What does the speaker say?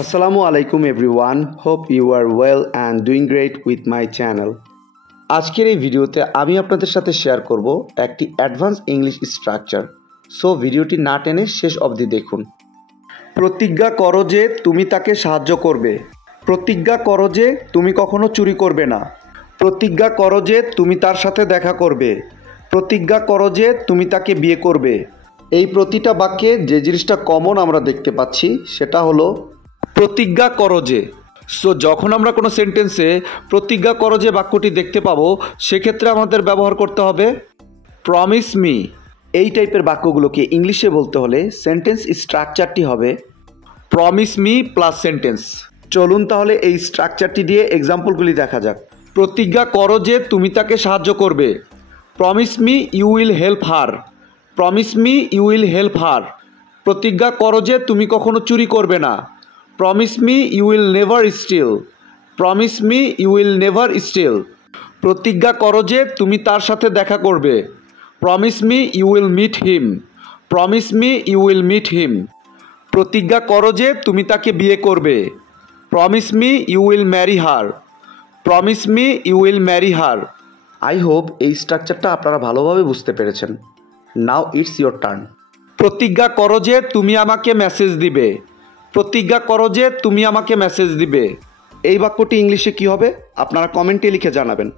Assalamu alaikum everyone. Hope you are well and doing great with my channel. আজকের এই ভিডিওতে আমি আপনাদের সাথে শেয়ার করব একটি অ্যাডভান্স ইংলিশ স্ট্রাকচার। সো ভিডিওটি না টেনে শেষ অবধি দেখুন। প্রতিজ্ঞা করো যে তুমি তাকে সাহায্য করবে। প্রতিজ্ঞা করো যে তুমি কখনো চুরি করবে না। প্রতিজ্ঞা করো যে তুমি তার সাথে দেখা করবে। প্রতিজ্ঞা করো যে তুমি তাকে বিয়ে করবে। এই প্রতিটা বাক্যে যে জিনিসটা কমন আমরা দেখতে পাচ্ছি সেটা হলো প্রতিজ্ঞা করো যে। সো যখন আমরা কোনো সেন্টেন্সে প্রতিজ্ঞা করো যে বাক্যটি দেখতে পাবো সেক্ষেত্রে আমাদের ব্যবহার করতে হবে প্রমিস মি। এই টাইপের বাক্যগুলোকে ইংলিশে বলতে হলে সেন্টেন্স স্ট্রাকচারটি হবে প্রমিস মি প্লাস সেন্টেন্স। চলুন তাহলে এই স্ট্রাকচারটি দিয়ে এক্সাম্পলগুলি দেখা যাক। প্রতিজ্ঞা করো যে তুমি তাকে সাহায্য করবে। Promise me you will help her. Promise me you will help her. প্রতিজ্ঞা করো যে তুমি কখনো চুরি করবে না। Promise me you will never steal. Promise me you will never steal. প্রতিজ্ঞা করো যে তুমি তার সাথে দেখা করবে। Promise me you will meet him. Promise me you will meet him. প্রতিজ্ঞা করো যে তুমি তাকে বিয়ে করবে। Promise me you will marry her. Promise me you will marry her. I hope এই স্ট্রাকচারটা আপনারা ভালোভাবে বুঝতে পেরেছেন। Now it's your turn. প্রতিজ্ঞা করো যে তুমি আমাকে মেসেজ দিবে। প্রতিজ্ঞা করো যে তুমি আমাকে মেসেজ দিবে। এই বাক্যটি ইংলিশে কী হবে আপনারা কমেন্টে লিখে জানাবেন।